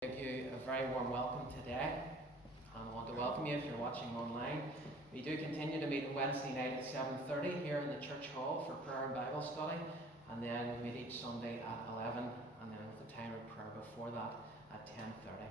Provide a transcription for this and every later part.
Give you a very warm welcome today, and I want to welcome you if you're watching online. We do continue to meet on Wednesday night at 7:30 here in the church hall for prayer and Bible study, and then we meet each Sunday at 11, and then with the time of prayer before that at 10:30.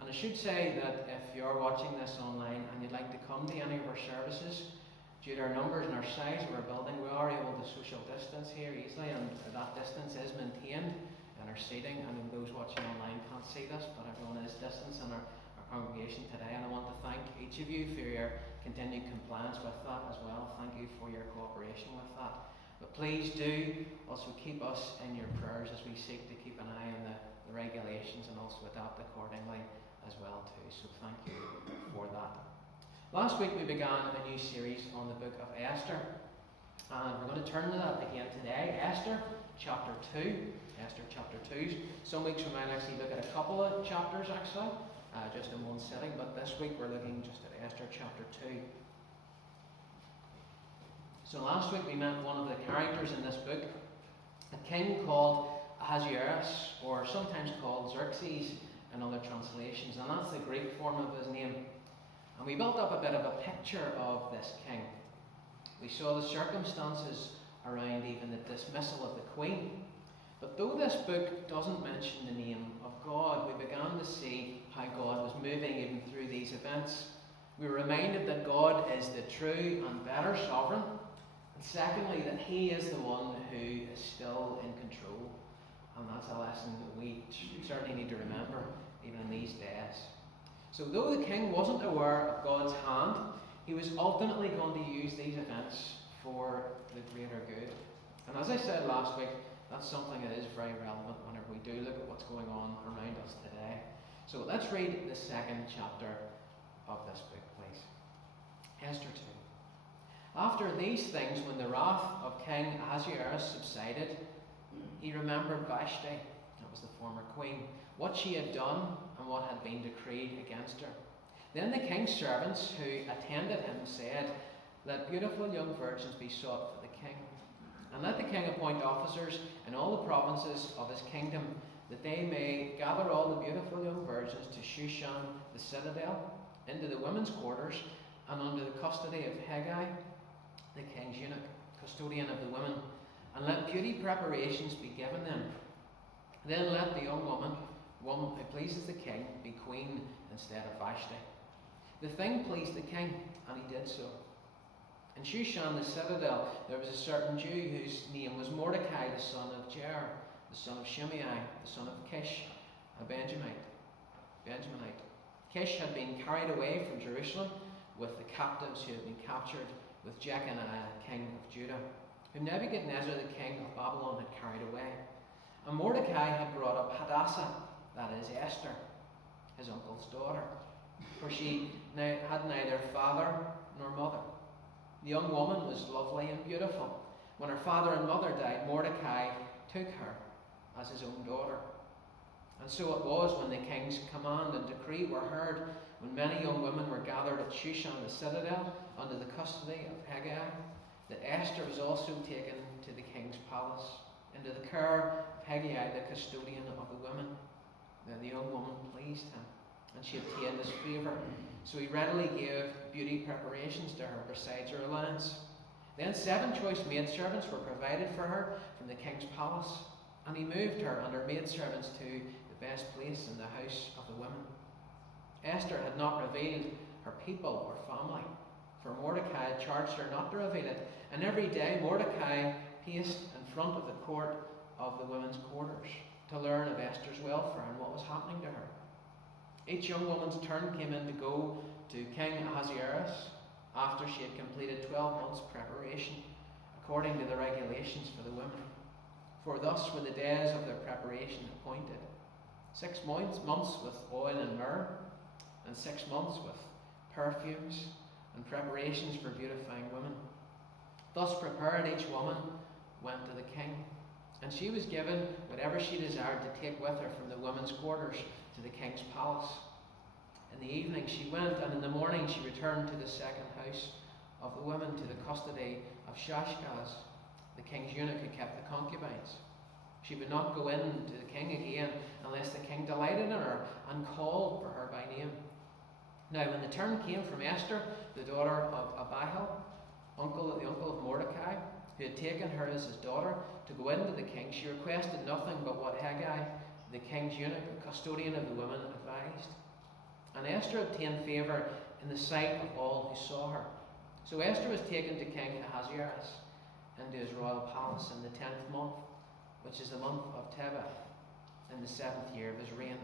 And I should say that if you're watching this online and you'd like to come to any of our services, due to our numbers and our size of our building, we are able to social distance here easily, and that distance is maintained in our seating. I know those watching online can't see this, but everyone is distanced in our congregation today, and I want to thank each of you for your continued compliance with that as well. Thank you for your cooperation with that. But please do also keep us in your prayers as we seek to keep an eye on the regulations and also adapt accordingly as well too. So thank you for that. Last week we began a new series on the book of Esther, and we're going to turn to that again today. Esther chapter 2. Esther chapter 2. Some weeks we might actually look at a couple of chapters actually, just in one sitting, but this week we're looking just at Esther chapter 2. So last week we met one of the characters in this book, a king called Ahasuerus, or sometimes called Xerxes in other translations, and that's the Greek form of his name. And we built up a bit of a picture of this king. We saw the circumstances around even the dismissal of the queen. But though this book doesn't mention the name of God, we began to see how God was moving even through these events. We were reminded that God is the true and better sovereign, and secondly, that He is the one who is still in control. And that's a lesson that we certainly need to remember even in these days. So though the king wasn't aware of God's hand, he was ultimately going to use these events for the greater good. And as I said last week, that's something that is very relevant whenever we do look at what's going on around us today. So let's read the second chapter of this book, please. Esther 2. After these things, when the wrath of King Ahasuerus subsided, he remembered Vashti, that was the former queen, what she had done and what had been decreed against her. Then the king's servants who attended him said, "Let beautiful young virgins be sought for the king, and let the king appoint officers in all the provinces of his kingdom, that they may gather all the beautiful young virgins to Shushan the citadel, into the women's quarters, and under the custody of Haggai, the king's eunuch, custodian of the women, and let beauty preparations be given them. Then let the young woman who pleases the king, be queen instead of Vashti." The thing pleased the king, and he did so. In Shushan the citadel there was a certain Jew whose name was Mordecai, the son of Jair, the son of Shimei, the son of Kish, a Benjaminite. Kish had been carried away from Jerusalem with the captives who had been captured with Jeconiah, king of Judah, whom Nebuchadnezzar, the king of Babylon, had carried away. And Mordecai had brought up Hadassah, that is Esther, his uncle's daughter, for she had neither father nor mother. The young woman was lovely and beautiful. When her father and mother died, Mordecai took her as his own daughter. And so it was, when the king's command and decree were heard, when many young women were gathered at Shushan the citadel under the custody of Haggai, that Esther was also taken to the king's palace, into the care of Haggai, the custodian of the women. Now the young woman pleased him, and she obtained his favour. So he readily gave beauty preparations to her besides her allowance. Then 7 choice maidservants were provided for her from the king's palace, and he moved her and her maidservants to the best place in the house of the women. Esther had not revealed her people or family, for Mordecai had charged her not to reveal it, and every day Mordecai paced in front of the court of the women's quarters to learn of Esther's welfare and what was happening to her. Each young woman's turn came in to go to King Ahasuerus after she had completed 12 months' preparation, according to the regulations for the women. For thus were the days of their preparation appointed: 6 months with oil and myrrh, and 6 months with perfumes and preparations for beautifying women. Thus prepared, each woman went to the king, and she was given whatever she desired to take with her from the women's quarters to the king's palace. In the evening she went, and in the morning she returned to the second house of the women, to the custody of Shashgaz, the king's eunuch who kept the concubines. She would not go in to the king again unless the king delighted in her and called for her by name. Now when the turn came from Esther, the daughter of Abihail, the uncle of Mordecai, who had taken her as his daughter, to go into the king, she requested nothing but what Haggai, the king's eunuch, the custodian of the women, advised. And Esther obtained favour in the sight of all who saw her. So Esther was taken to King Ahasuerus into his royal palace in the 10th month, which is the month of Tebeth, in the 7th year of his reign.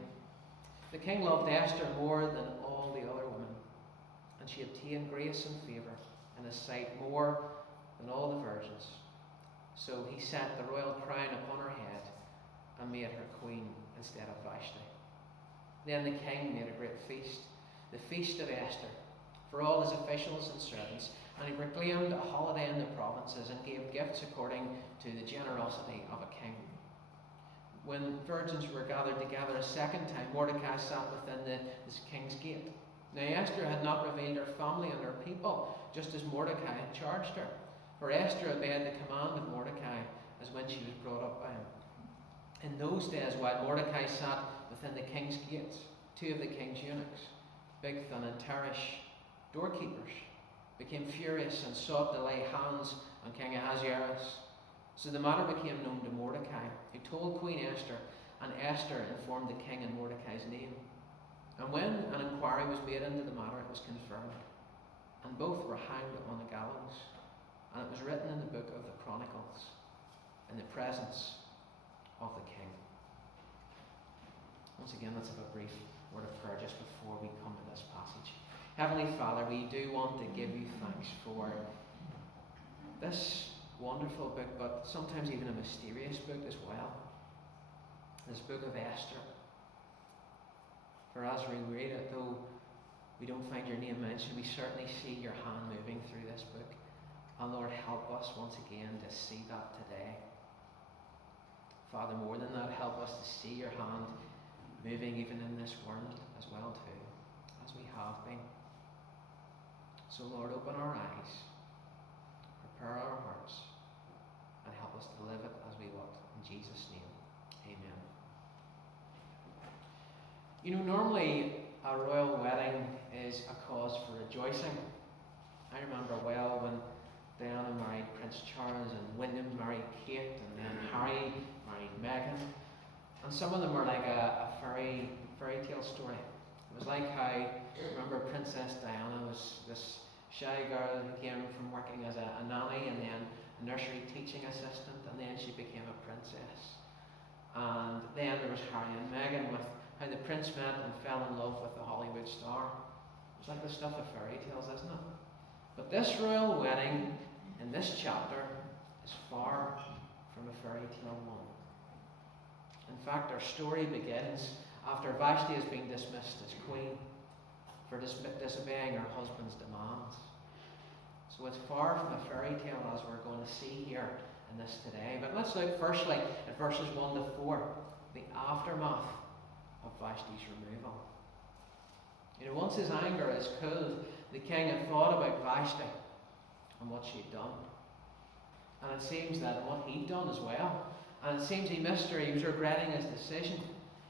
The king loved Esther more than all the other women, and she obtained grace and favour in his sight more than all the virgins. So he set the royal crown upon her head and made her queen instead of Vashti. Then the king made a great feast, the feast of Esther, for all his officials and servants, and he proclaimed a holiday in the provinces and gave gifts according to the generosity of a king. When virgins were gathered together a second time, Mordecai sat within the king's gate. Now Esther had not revealed her family and her people, just as Mordecai had charged her. For Esther obeyed the command of Mordecai as when she was brought up by him. In those days, while Mordecai sat within the king's gates, two of the king's eunuchs, Bigthan and Teresh, doorkeepers, became furious and sought to lay hands on King Ahasuerus. So the matter became known to Mordecai, who told Queen Esther, and Esther informed the king in Mordecai's name. And when an inquiry was made into the matter, it was confirmed, and both were hanged on the gallows. And it was written in the book of the Chronicles, in the presence of the king. Once again, let's have a brief word of prayer just before we come to this passage. Heavenly Father, we do want to give you thanks for this wonderful book, but sometimes even a mysterious book as well. This book of Esther. For as we read it, though we don't find your name mentioned, we certainly see your hand moving through this book. And Lord, help us once again to see that today. Father, more than that, help us to see your hand moving even in this world as well too, as we have been. So Lord, open our eyes, prepare our hearts, and help us to live it as we ought. In Jesus' name, amen. You know, normally a royal wedding is a cause for rejoicing. I remember well when Diana married Prince Charles, and William married Kate, and then Harry married Meghan. And some of them are like a fairy tale story. It was like how, remember, Princess Diana was this shy girl who came from working as a nanny and then a nursery teaching assistant, and then she became a princess. And then there was Harry and Meghan, with how the prince met and fell in love with the Hollywood star. It's like the stuff of fairy tales, isn't it? But this royal wedding in this chapter is far from a fairy tale one. In fact, our story begins after Vashti has been dismissed as queen for disobeying her husband's demands. So it's far from a fairy tale, as we're going to see here in this today. But let's look firstly at verses 1 to 4, the aftermath of Vashti's removal. You know, once his anger is cooled, the king had thought about Vashti and what she'd done. And it seems that what he'd done as well. And it seems he missed her. He was regretting his decision.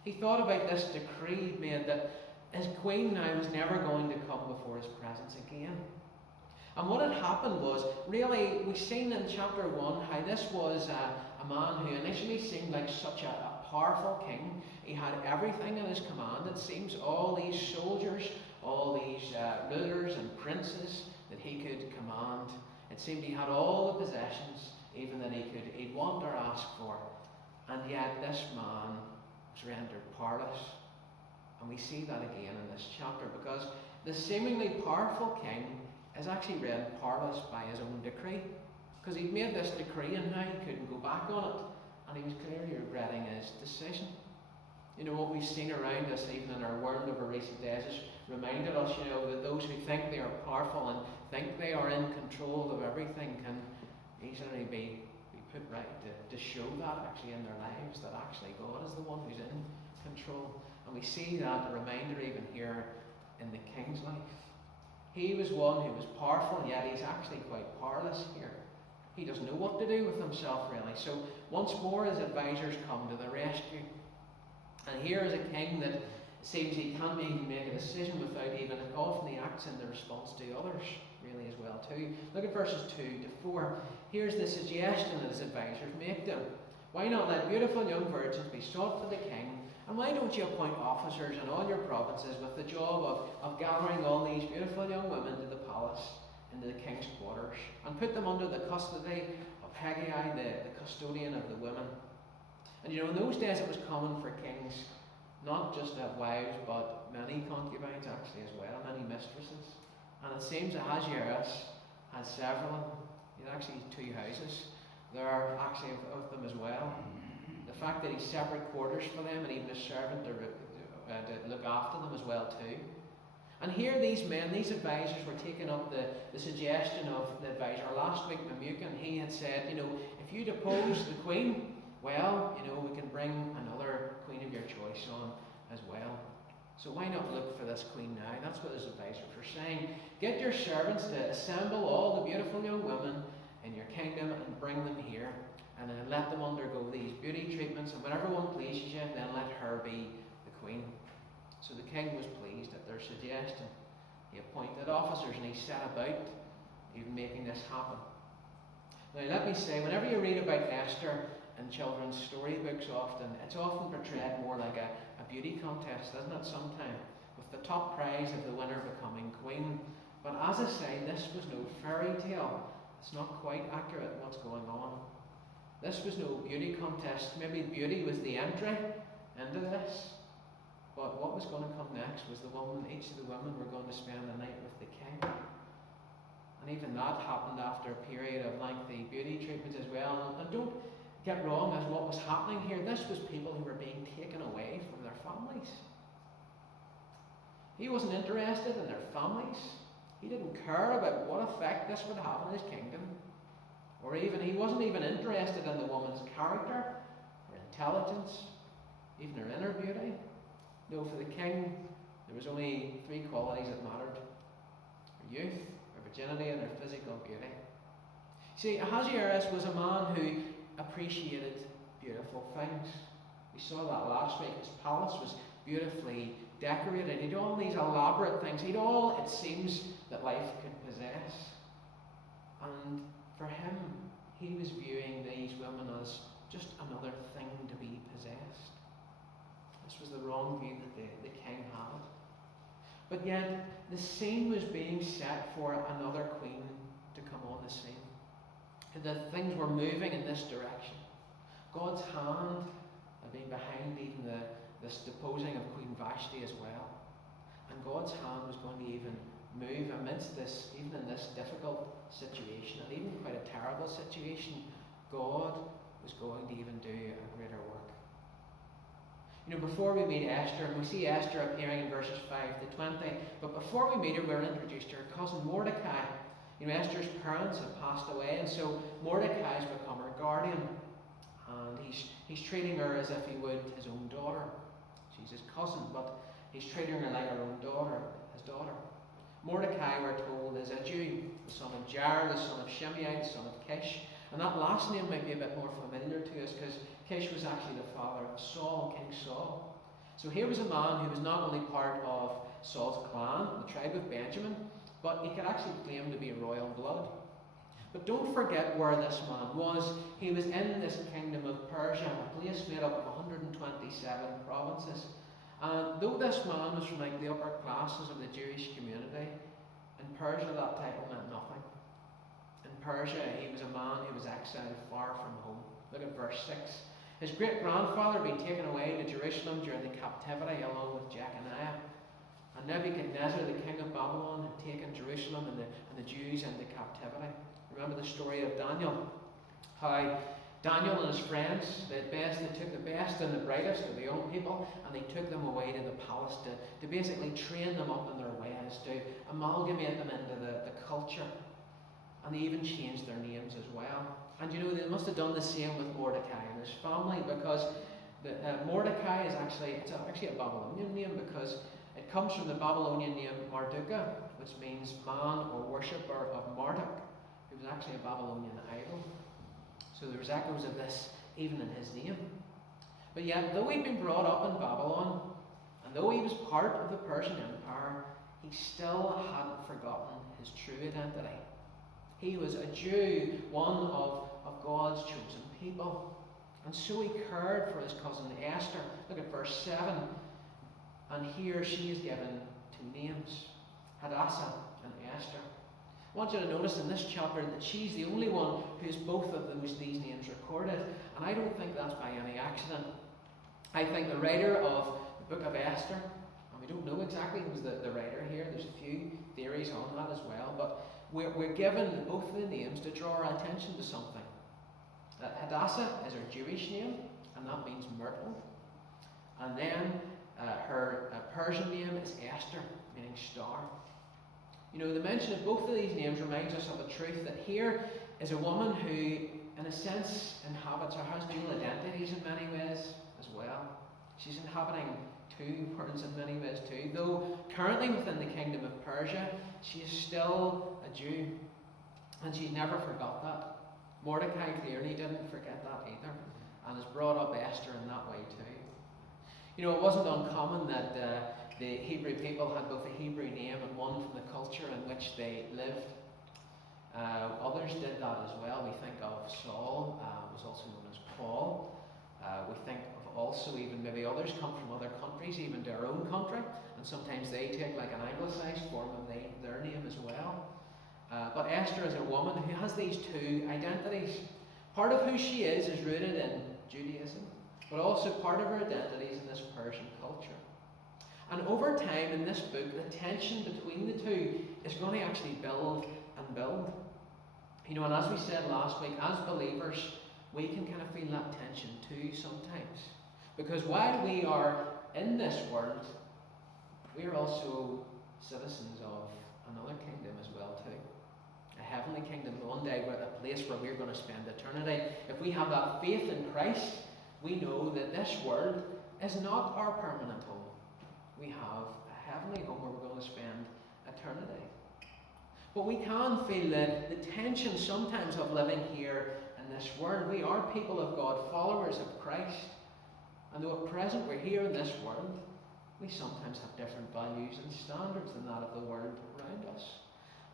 He thought about this decree made that his queen now was never going to come before his presence again. And what had happened was, really, we've seen in chapter 1 how this was a man who initially seemed like such a powerful king. He had everything in his command. It seems all these soldiers, all these rulers and princes that he could command. It seemed he had all the possessions, even that he'd want or ask for. And yet this man was rendered powerless. And we see that again in this chapter, because the seemingly powerful king is actually rendered powerless by his own decree. Because he'd made this decree and now he couldn't go back on it. And he was clearly regretting his decision. You know, what we've seen around us, even in our world over recent days, has reminded us, you know, that those who think they are powerful and think they are in control of everything can easily be put right to show that actually in their lives, that actually God is the one who's in control. And we see that reminder even here in the king's life. He was one who was powerful, yet he's actually quite powerless here. He doesn't know what to do with himself, really. So once more his advisors come to the rescue. And here is a king that seems he can't even make a decision without even, often he acts in the response to others, really, as well too. Look at verses 2 to 4. Here's the suggestion that his advisors make to him. Why not let beautiful young virgins be sought for the king? And why don't you appoint officers in all your provinces with the job of gathering all these beautiful young women to the palace, into the king's quarters, and put them under the custody of Haggai, the custodian of the women? And you know, in those days it was common for kings not just to have wives, but many concubines actually as well, many mistresses. And it seems that Ahasuerus has several. He had actually 2 houses. There are actually of them as well. The fact that he's separate quarters for them, and even a servant to look after them as well too. And here these men, these advisors, were taking up the suggestion of the advisor. Last week, Mamukin, he had said, you know, if you depose the queen, well, you know, we can bring another queen of your choice on as well. So why not look for this queen now? That's what his advisors were saying. Get your servants to assemble all the beautiful young women in your kingdom and bring them here. And then let them undergo these beauty treatments. And whenever one pleases you, then let her be the queen. So the king was pleased at their suggestion. He appointed officers and he set about even making this happen. Now let me say, whenever you read about Esther in children's storybooks, it's often portrayed more like a beauty contest, isn't it, sometimes, with the top prize of the winner becoming queen. But as I say, this was no fairy tale. It's not quite accurate what's going on. This was no beauty contest. Maybe beauty was the entry into this. But what was going to come next was each of the women were going to spend the night with the king. And even that happened after a period of lengthy beauty treatments as well. And don't get wrong as what was happening here. This was people who were being taken away from their families. He wasn't interested in their families. He didn't care about what effect this would have on his kingdom. Or even, he wasn't even interested in the woman's character, her intelligence, even her inner beauty. No, for the king, there was only 3 qualities that mattered: her youth, her virginity, and her physical beauty. See, Ahasuerus was a man who appreciated beautiful things. We saw that last week. His palace was beautifully decorated. He had all these elaborate things. He had all, it seems, that life could possess. And for him, he was viewing these women as just another thing to be possessed. This was the wrong view that the king had. But yet, the scene was being set for another queen to come on the scene. And the things were moving in this direction. God's hand had been behind even this deposing of Queen Vashti as well. And God's hand was going to even move amidst this, even in this difficult situation, and even quite a terrible situation. God was going to even do a greater work. You know, before we meet Esther, and we see Esther appearing in verses 5 to 20, but before we meet her, we're introduced to her cousin Mordecai. You know, Esther's parents have passed away, and so Mordecai has become her guardian, and he's treating her as if he would his own daughter. She's his cousin, but he's treating her like her own daughter, his daughter. Mordecai, we're told, is a Jew, the son of Jair, the son of Shimei, the son of Kish. And that last name might be a bit more familiar to us because Kish was actually the father of Saul, King Saul. So here was a man who was not only part of Saul's clan, the tribe of Benjamin, but he could actually claim to be royal blood. But don't forget where this man was. He was in this kingdom of Persia, a place made up of 127 provinces. And though this man was from like the upper classes of the Jewish community, in Persia that title meant nothing. In Persia, he was a man who was exiled far from home. Look at verse 6. His great-grandfather had been taken away to Jerusalem during the captivity along with Jeconiah. And Nebuchadnezzar, the king of Babylon, had taken Jerusalem and the Jews into captivity. Remember the story of Daniel? How Daniel and his friends, they took the best and the brightest of the young people, and they took them away to the palace to basically train them up in their ways, to amalgamate them into the culture. And they even changed their names as well. And you know, they must have done the same with Mordecai and his family, because Mordecai is actually a Babylonian name, because it comes from the Babylonian name Marduk, which means man or worshipper of Marduk, who was actually a Babylonian idol. So there was echoes of this even in his name. But yet, though he'd been brought up in Babylon, and though he was part of the Persian Empire, he still hadn't forgotten his true identity. He was a Jew, one of God's chosen people. And so he cared for his cousin Esther. Look at verse 7. And here she is given two names, Hadassah and Esther. I want you to notice in this chapter that she's the only one who has both of these names recorded. And I don't think that's by any accident. I think the writer of the book of Esther, and we don't know exactly who's the writer here, there's a few theories on that as well, but we're given both of the names to draw our attention to something. Hadassah is her Jewish name, and that means myrtle. And then her Persian name is Esther, meaning star. You know, the mention of both of these names reminds us of the truth that here is a woman who, in a sense, inhabits or has dual identities in many ways as well. She's inhabiting two worlds in many ways too. Though currently within the kingdom of Persia, she is still a Jew, and she never forgot that. Mordecai clearly didn't forget that either, and has brought up Esther in that way too. You know, it wasn't uncommon that the Hebrew people had both a Hebrew name and one from the culture in which they lived. Others did that as well. We think of Saul, was also known as Paul. We think of also even maybe others come from other countries, even to our own country, and sometimes they take like an anglicised form of their name as well. But Esther is a woman who has these two identities. Part of who she is rooted in Judaism, but also part of her identity is in this Persian culture. And over time in this book, the tension between the two is going to actually build and build. You know, and as we said last week, as believers, we can kind of feel that tension too sometimes. Because while we are in this world, we are also citizens of another kingdom as well too. A heavenly kingdom, one day we're at a place where we're going to spend eternity. If we have that faith in Christ, we know that this world is not our permanent home. We have a heavenly home where we're going to spend eternity. But we can feel the tension sometimes of living here in this world. We are people of God, followers of Christ. And though at present we're here in this world, we sometimes have different values and standards than that of the world around us.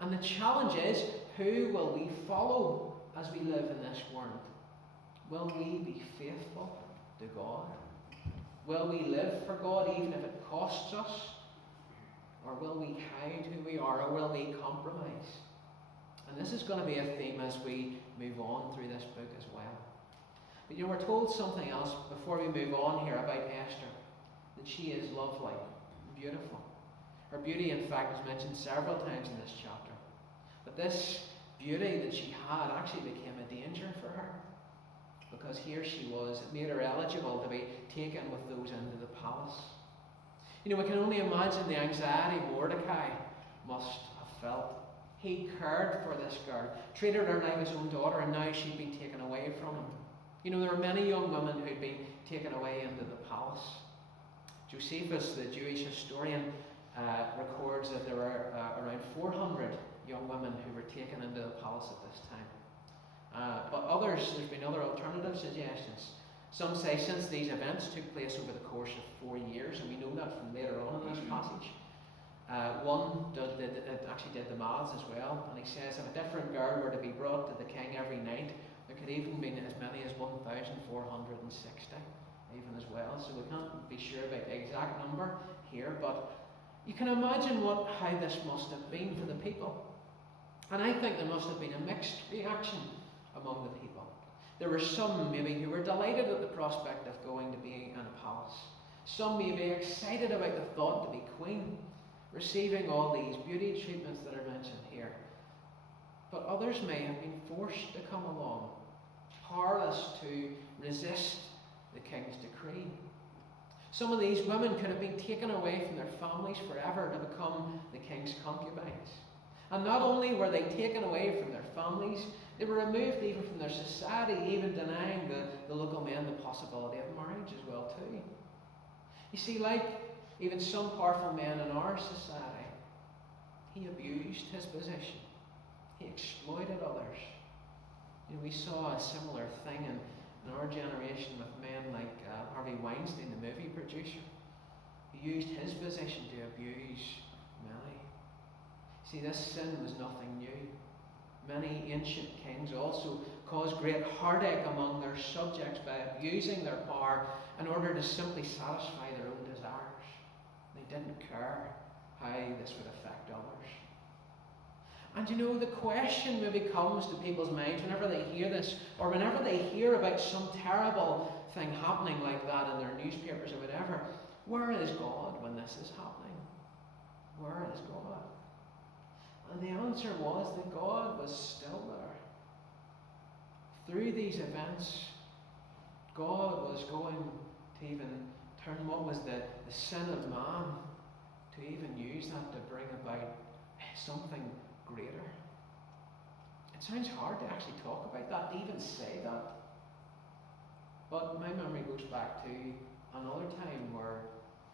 And the challenge is, who will we follow as we live in this world? Will we be faithful to God? Will we live for God even if it costs us? Or will we hide who we are? Or will we compromise? And this is going to be a theme as we move on through this book as well. But you know, we're told something else before we move on here about Esther. That she is lovely, beautiful. Her beauty, in fact, is mentioned several times in this chapter. But this beauty that she had actually became a danger for her. Because here she was, it made her eligible to be taken with those into the palace. You know, we can only imagine the anxiety Mordecai must have felt. He cared for this girl, treated her like his own daughter, and now she'd been taken away from him. You know, there were many young women who'd been taken away into the palace. Josephus, the Jewish historian, records that there were around 400 young women who were taken into the palace at this time. But there's been other alternative suggestions. Some say since these events took place over the course of 4 years, and we know that from later on in this passage, one actually did the maths as well, and he says if a different girl were to be brought to the king every night, there could even be as many as 1,460 even as well. So we can't be sure about the exact number here, but you can imagine how this must have been for the people. And I think there must have been a mixed reaction among the people. There were some maybe who were delighted at the prospect of going to be in a palace. Some maybe excited about the thought to be queen, receiving all these beauty treatments that are mentioned here. But others may have been forced to come along, powerless to resist the king's decree. Some of these women could have been taken away from their families forever to become the king's concubines. And not only were they taken away from their families, they were removed even from their society, even denying the local men the possibility of marriage as well too. You see, like even some powerful men in our society, he abused his position. He exploited others. You know, we saw a similar thing in our generation with men like Harvey Weinstein, the movie producer. He used his position to abuse many. See, this sin was nothing new. Many ancient kings also caused great heartache among their subjects by abusing their power in order to simply satisfy their own desires. They didn't care how this would affect others. And you know, the question maybe comes to people's minds whenever they hear this, or whenever they hear about some terrible thing happening like that in their newspapers or whatever, where is God when this is happening? Where is God? And the answer was that God was still there. Through these events, God was going to even turn what was the sin of man, to even use that to bring about something greater. It sounds hard to actually talk about that, to even say that. But my memory goes back to another time where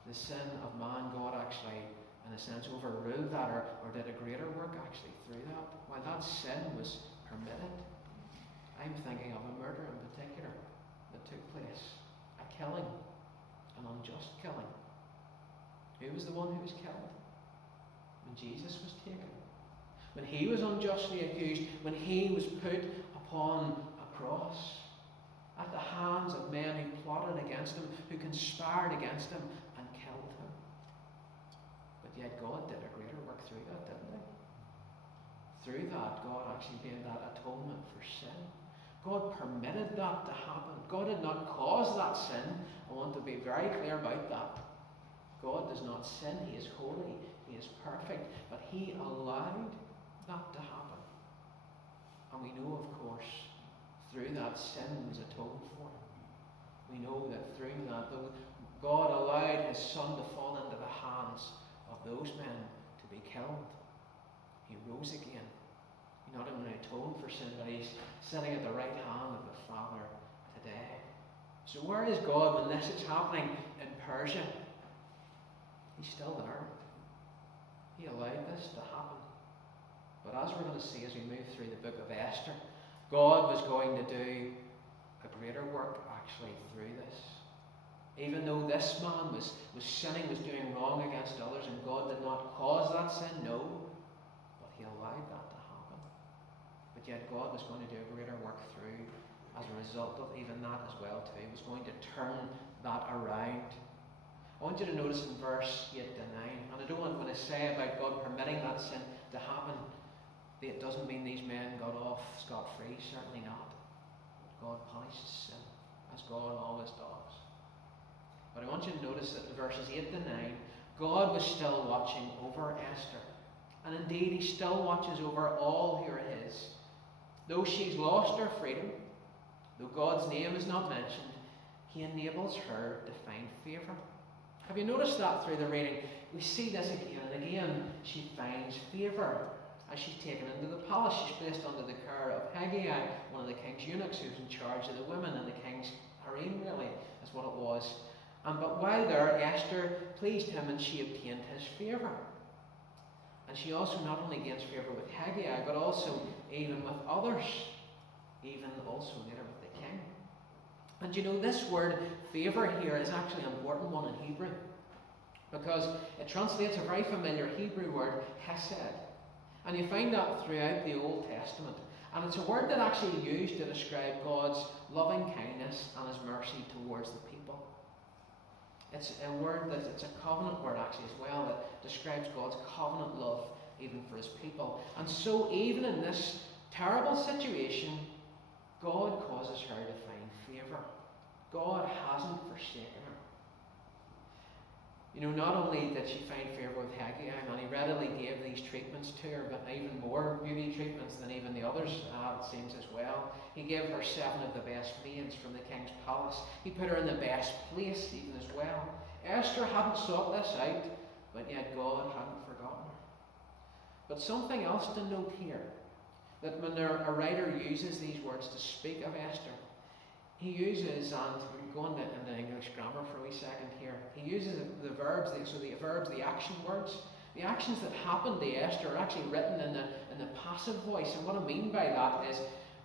the sin of man, God actually, in a sense, overruled that or did a greater work actually through that. While that sin was permitted, I'm thinking of a murder in particular that took place. A killing, an unjust killing. Who was the one who was killed? When Jesus was taken. When he was unjustly accused, when he was put upon a cross at the hands of men who plotted against him, who conspired against him and killed him. But yet God did a greater work through that, didn't he? Through that, God actually made that atonement for sin. God permitted that to happen. God did not cause that sin. I want to be very clear about that. God does not sin. He is holy. He is perfect. But he allowed that to happen. And we know, of course, through that sin was atoned for. We know that through that, God allowed his Son to fall into the hands of those men to be killed. He rose again. He not only atoned for sin, but he's sitting at the right hand of the Father today. So where is God when this is happening in Persia? He's still there. He allowed this to happen. But as we're going to see as we move through the book of Esther, God was going to do a greater work actually through this. Even though this man was sinning, was doing wrong against others, and God did not cause that sin, no, but he allowed that to happen. But yet God was going to do a greater work through as a result of even that as well too. He was going to turn that around. I want you to notice in verse 8 to 9, and I don't want when I say about God permitting that sin to happen, it doesn't mean these men got off scot-free, certainly not. God punishes sin, as God always does. But I want you to notice that in verses 8 to 9, God was still watching over Esther. And indeed, he still watches over all who are his. Though she's lost her freedom, though God's name is not mentioned, he enables her to find favour. Have you noticed that through the reading? We see this again and again. She finds favour. As she's taken into the palace, she's placed under the care of Haggai, one of the king's eunuchs who was in charge of the women in the king's harem, really, is what it was. But while there, Esther pleased him and she obtained his favour. And she also not only gains favour with Haggai, but also even with others, even also later with the king. And you know, this word favour here is actually an important one in Hebrew, because it translates a very familiar Hebrew word, hesed. And you find that throughout the Old Testament. And it's a word that actually used to describe God's loving kindness and his mercy towards the people. It's a word it's a covenant word actually as well, that describes God's covenant love even for his people. And so even in this terrible situation, God causes her to find favour. God hasn't forsaken her. You know, not only did she find favour with Haggai, and he readily gave these treatments to her, but even more beauty treatments than even the others, it seems as well. He gave her 7 of the best maids from the king's palace. He put her in the best place even as well. Esther hadn't sought this out, but yet God hadn't forgotten her. But something else to note here, that when a writer uses these words to speak of Esther, he uses, and we're going into English grammar for a wee second here, he uses the verbs, the action words, The actions that happened to Esther are actually written in the passive voice. And what I mean by that is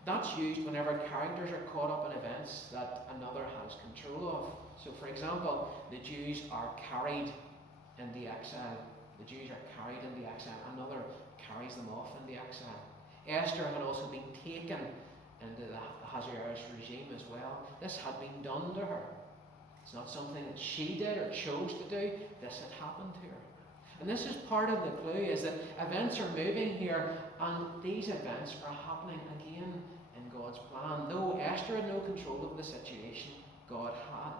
that's used whenever characters are caught up in events that another has control of. So, for example, the Jews are carried into exile. The Jews are carried into exile. Another carries them off into exile. Esther had also been taken into the Ahasuerus regime as well. This had been done to her. It's not something that she did or chose to do. This had happened to her. And this is part of the clue, is that events are moving here, and these events are happening again in God's plan. Though Esther had no control of the situation, God had.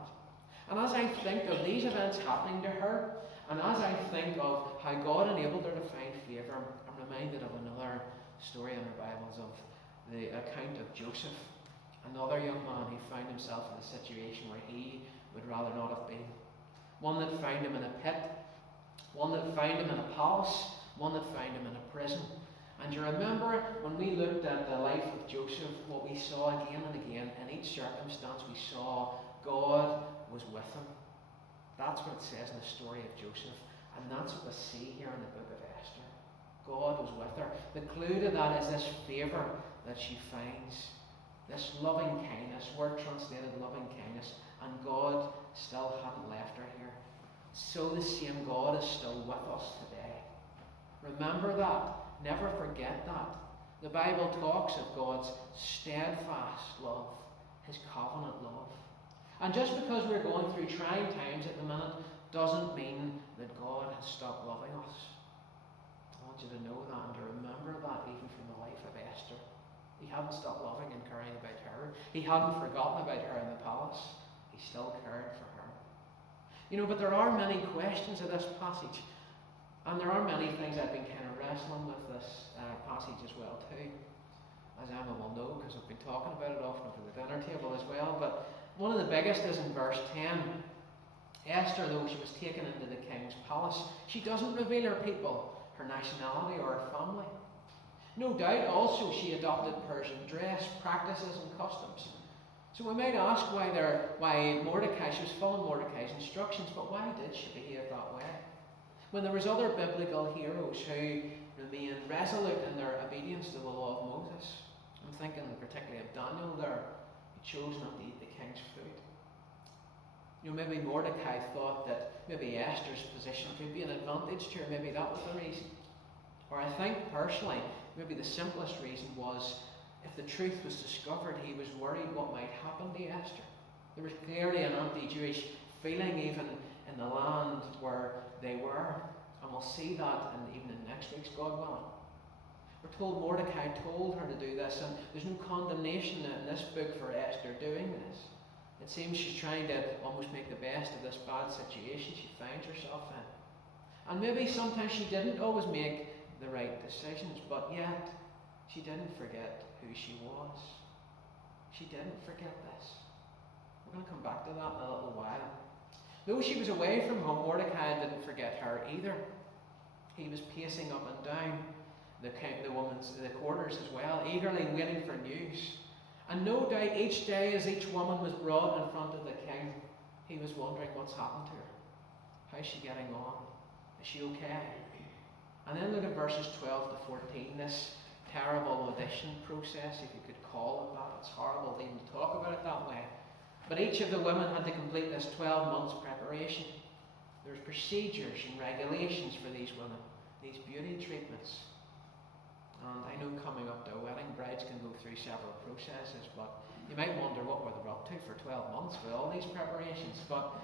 And as I think of these events happening to her, and as I think of how God enabled her to find favour, I'm reminded of another story in our Bibles, of the account of Joseph, another young man who found himself in a situation where he would rather not have been. One that found him in a pit, one that found him in a palace, one that found him in a prison. And you remember when we looked at the life of Joseph, what we saw again and again, in each circumstance we saw God was with him. That's what it says in the story of Joseph, and that's what we see here in the book of Esther. God was with her. The clue to that is this favour that she finds, this loving kindness, word translated loving kindness, and God still hadn't left her here. So the same God is still with us today. Remember that. Never forget that. The Bible talks of God's steadfast love, his covenant love. And just because we're going through trying times at the minute doesn't mean that God has stopped loving us. I want you to know that and to remember that even from the life of Esther. He hadn't stopped loving and caring about her. He hadn't forgotten about her in the palace. He still cared for her. But there are many questions of this passage. And there are many things I've been kind of wrestling with this passage as well too. As Emma will know, because I've been talking about it often over the dinner table as well. But one of the biggest is in verse 10. Esther, though she was taken into the king's palace, she doesn't reveal her people, her nationality or her family. No doubt also she adopted Persian dress, practices and customs. So we might ask why Mordecai, she was following Mordecai's instructions, but why did she behave that way? When there was other biblical heroes who remained resolute in their obedience to the law of Moses. I'm thinking particularly of Daniel there, who chose not to eat the king's food. Maybe Mordecai thought that maybe Esther's position could be an advantage to her, maybe that was the reason. Or I think personally, maybe the simplest reason was, if the truth was discovered, he was worried what might happen to Esther. There was clearly an anti-Jewish feeling even in the land where they were. And we'll see that even in next week's God willing. We're told Mordecai told her to do this, and there's no condemnation in this book for Esther doing this. It seems she's trying to almost make the best of this bad situation she finds herself in. And maybe sometimes she didn't always make the right decisions, but yet she didn't forget who she was. She didn't forget this. We're going to come back to that in a little while. Though she was away from home, Mordecai didn't forget her either. He was pacing up and down the quarters as well, eagerly waiting for news. And no doubt each day as each woman was brought in front of the king, he was wondering what's happened to her. How's she getting on? Is she okay? And then look at verses 12 to 14, this terrible audition process, if you could call it that. It's horrible to even talk about it that way. But each of the women had to complete this 12 months preparation. There's procedures and regulations for these women, these beauty treatments. And I know coming up to a wedding, brides can go through several processes, but you might wonder what were they up to for 12 months with all these preparations. But,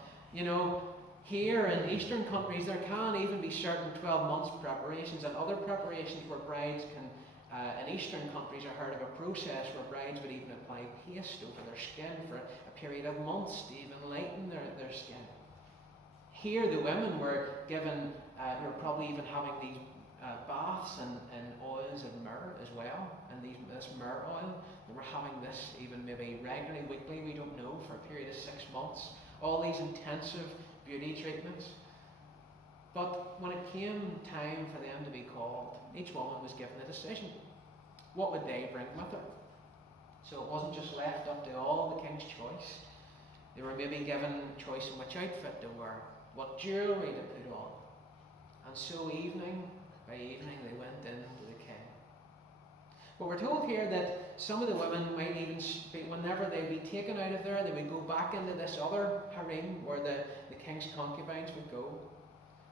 here in Eastern countries, there can even be certain 12 months preparations and other preparations where brides can, in Eastern countries, I heard of a process where brides would even apply paste over their skin for a period of months to even lighten their skin. Here, the women were given, were probably even having these baths and oils of myrrh as well, and this myrrh oil. They were having this even maybe regularly, weekly, we don't know, for a period of 6 months. All these intensive beauty treatments. But when it came time for them to be called, each woman was given a decision. What would they bring with her? So it wasn't just left up to all the king's choice. They were maybe given choice in which outfit to wear, what jewellery to put on. And so evening by evening they went in to the king. But we're told here that some of the women might even, whenever they'd be taken out of there, they would go back into this other harem where the king's concubines would go.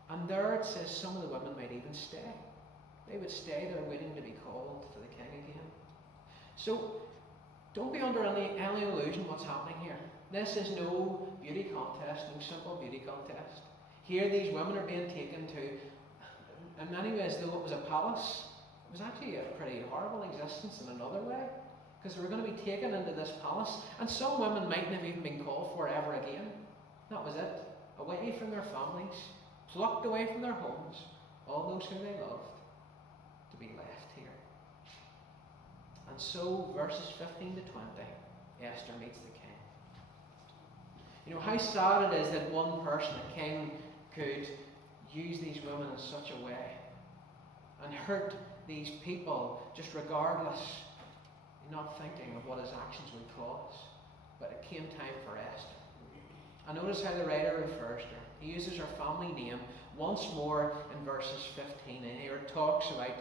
And there it says some of the women might even stay. They would stay there waiting to be called to the king again. So don't be under any illusion what's happening here. This is no beauty contest, no simple beauty contest. Here these women are being taken to, in many ways though it was a palace, it was actually a pretty horrible existence in another way. Because they were going to be taken into this palace, and some women mightn't have even been called for ever again. That was it. Away from their families, plucked away from their homes, all those whom they loved, to be left here. And so, verses 15 to 20, Esther meets the king. You know, how sad it is that one person, a king, could use these women in such a way and hurt these people just regardless, not thinking of what his actions would cause. But it came time for Esther. And notice how the writer refers to her. He uses her family name once more in verses 15. And here it talks about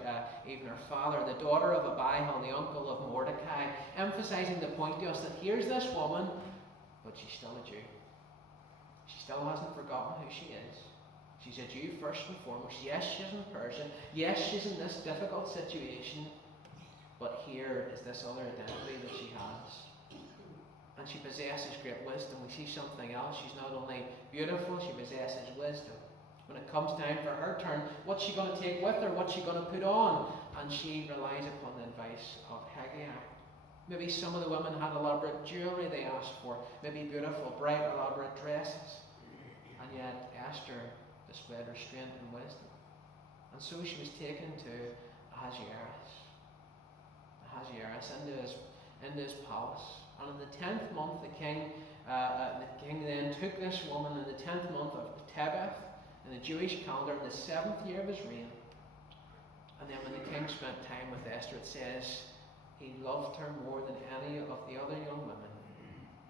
even her father, the daughter of Abihail, the uncle of Mordecai, emphasizing the point to us that here's this woman, but she's still a Jew. She still hasn't forgotten who she is. She's a Jew first and foremost. Yes, she's in Persia. Yes, she's in this difficult situation. But here is this other identity that she has. And she possesses great wisdom. We see something else. She's not only beautiful, she possesses wisdom. When it comes time for her turn, what's she going to take with her? What's she going to put on? And she relies upon the advice of Haggai. Maybe some of the women had elaborate jewellery they asked for. Maybe beautiful, bright, elaborate dresses. And yet Esther displayed restraint and wisdom. And so she was taken to Ahasuerus into his palace. And in the 10th month, the king then took this woman in the 10th month of Tebeth, in the Jewish calendar, in the 7th year of his reign. And then when the king spent time with Esther, it says he loved her more than any of the other young women.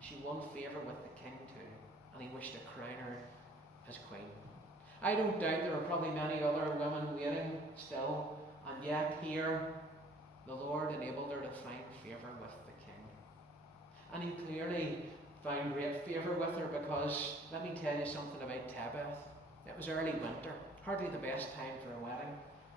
She won favour with the king too, and he wished to crown her as queen. I don't doubt there are probably many other women waiting still, and yet here the Lord enabled her to find favour with the king. And he clearly found great favour with her because, let me tell you something about Tebeth. It was early winter, hardly the best time for a wedding.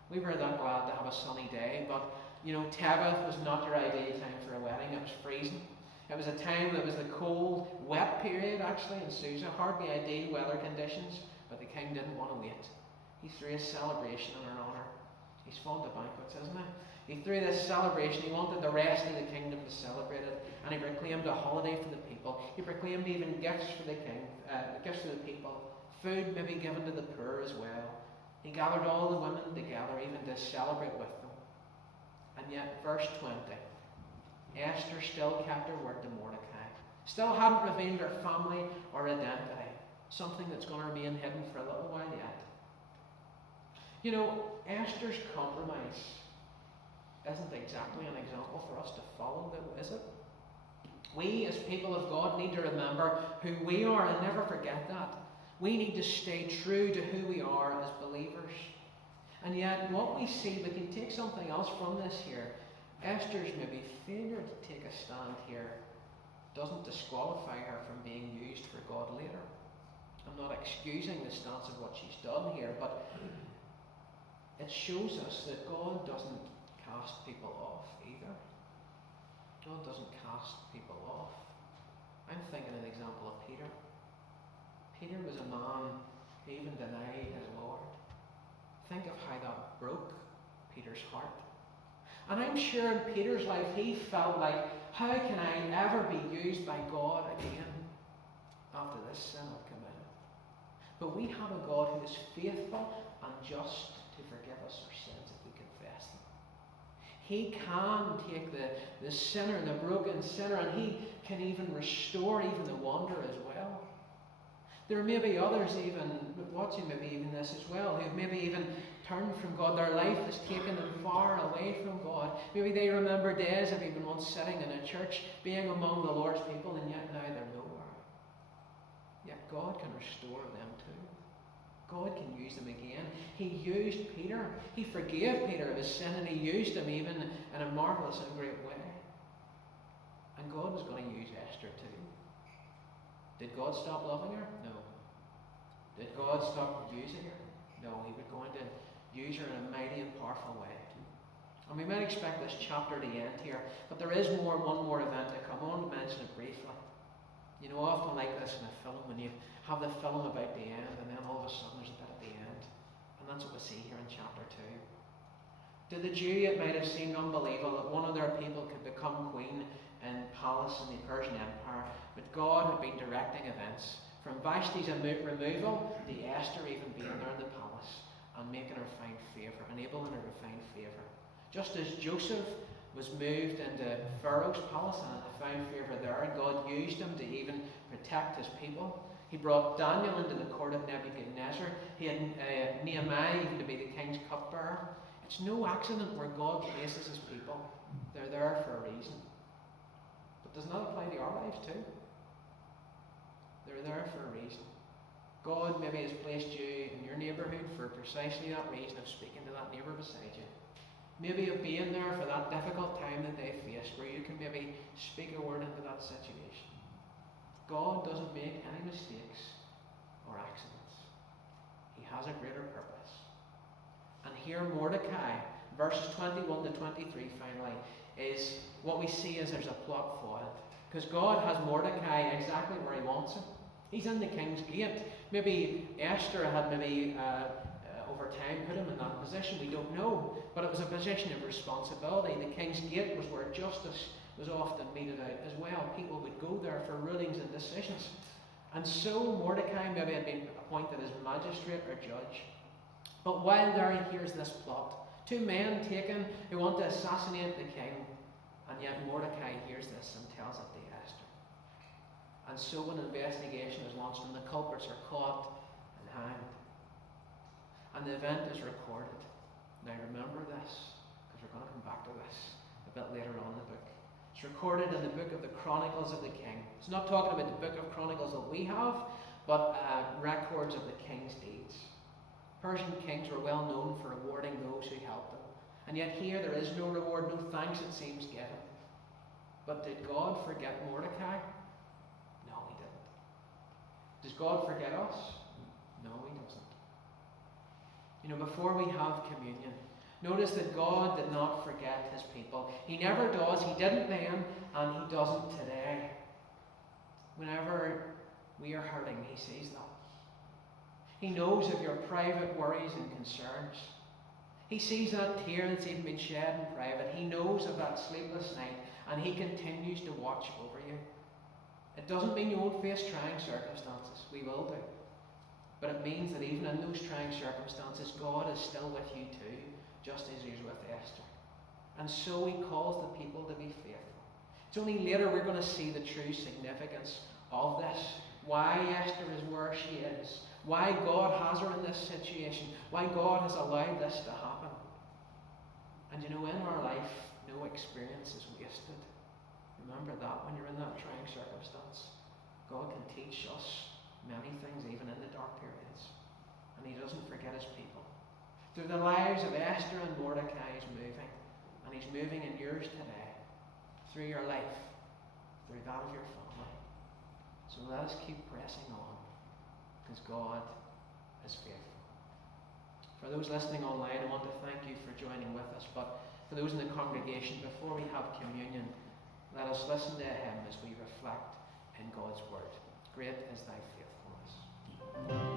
We were that glad to have a sunny day, but you know, Tebeth was not your ideal time for a wedding. It was freezing. It was a time that was the cold, wet period actually in Susa, hardly ideal weather conditions, but the king didn't want to wait. He threw a celebration in her honour. He's fond of banquets, isn't he? He threw this celebration. He wanted the rest of the kingdom to celebrate it, and he proclaimed a holiday for the people. He proclaimed even gifts for the king, gifts to the people, food maybe given to the poor as well. He gathered all the women together even to celebrate with them. And yet, verse 20, Esther still kept her word to Mordecai. Still hadn't revealed her family or identity, something that's going to remain hidden for a little while yet. You know, Esther's compromise isn't exactly an example for us to follow, though, is it? We, as people of God, need to remember who we are and never forget that. We need to stay true to who we are as believers. And yet, what we see, we can take something else from this here. Esther's maybe failure to take a stand here doesn't disqualify her from being used for God later. I'm not excusing the stance of what she's done here, but it shows us that God doesn't cast people off either. God doesn't cast people off. I'm thinking an example of Peter. Peter was a man who even denied his Lord. Think of how that broke Peter's heart. And I'm sure in Peter's life he felt like, how can I ever be used by God again after this sin I've committed? But we have a God who is faithful and just to forgive us our sins if we confess them. He can take the sinner, the broken sinner, and he can even restore even the wanderer as well. There may be others even watching maybe even this as well, who maybe even turned from God. Their life has taken them far away from God. Maybe they remember days of even once sitting in a church, being among the Lord's people, and yet now they're nowhere. Yet God can restore them too. God can use them again. He used Peter. He forgave Peter of his sin, and he used him even in a marvellous and great way. And God was going to use Esther too. Did God stop loving her? No. Did God stop using her? No. He was going to use her in a mighty and powerful way. And we might expect this chapter to end here, but there is one more event to come. I want to mention it briefly. You know, often like this in a film, when you have the film about the end, and then all of a sudden there's a bit at the end. And that's what we see here in chapter 2. To the Jew, it might have seemed unbelievable that one of their people could become queen in palace in the Persian Empire, but God had been directing events from Vashti's removal to Esther even being there in the palace and making her find favour, enabling her to find favour. Just as Joseph was moved into Pharaoh's palace and found favour there, and God used him to even protect his people. He brought Daniel into the court of Nebuchadnezzar. He had Nehemiah even to be the king's cupbearer. It's no accident where God places his people. They're there for a reason. But doesn't that apply to our lives too? They're there for a reason. God maybe has placed you in your neighbourhood for precisely that reason of speaking to that neighbour beside you. Maybe of being there for that difficult time that they face, where you can maybe speak a word into that situation. God doesn't make any mistakes or accidents. He has a greater purpose. And here Mordecai, verses 21 to 23 finally, is what we see as there's a plot foiled. Because God has Mordecai exactly where he wants him. He's in the king's gate. Maybe Esther had over time put him in that position. We don't know. But it was a position of responsibility. The king's gate was where justice was often meted out as well. People would go there for rulings and decisions. And so Mordecai maybe had been appointed as magistrate or judge. But while there he hears this plot. 2 men taken who want to assassinate the king. And yet Mordecai hears this and tells it to Esther. And so an investigation is launched and the culprits are caught and hanged. And the event is recorded. Now remember this, because we're going to come back to this a bit later on in the book. It's recorded in the book of the Chronicles of the King. It's not talking about the book of Chronicles that we have, but records of the king's deeds. Persian kings were well known for rewarding those who helped them. And yet here there is no reward, no thanks it seems given. But did God forget Mordecai? No, he didn't. Does God forget us? No, he doesn't. You know, before we have communion, notice that God did not forget his people. He never does. He didn't then, and he doesn't today. Whenever we are hurting, he sees that. He knows of your private worries and concerns. He sees that tear that's even been shed in private. He knows of that sleepless night, and he continues to watch over you. It doesn't mean you won't face trying circumstances. We will do. But it means that even in those trying circumstances, God is still with you too, just as he was with Esther. And so he calls the people to be faithful. It's only later we're going to see the true significance of this. Why Esther is where she is. Why God has her in this situation. Why God has allowed this to happen. And you know, in our life, no experience is wasted. Remember that when you're in that trying circumstance. God can teach us many things, even in the dark periods. And he doesn't forget his people. Through the lives of Esther and Mordecai, he's moving. And he's moving in yours today. Through your life. Through that of your family. So let us keep pressing on. Because God is faithful. For those listening online, I want to thank you for joining with us. But for those in the congregation, before we have communion, let us listen to a hymn as we reflect in God's word. Great is thy faithfulness.